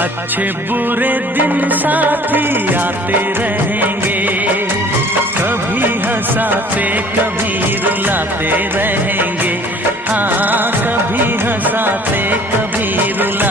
अच्छे बुरे दिन साथी आते रहेंगे, कभी हंसाते कभी रुलाते रहेंगे। हाँ, कभी हंसाते कभी रुलाते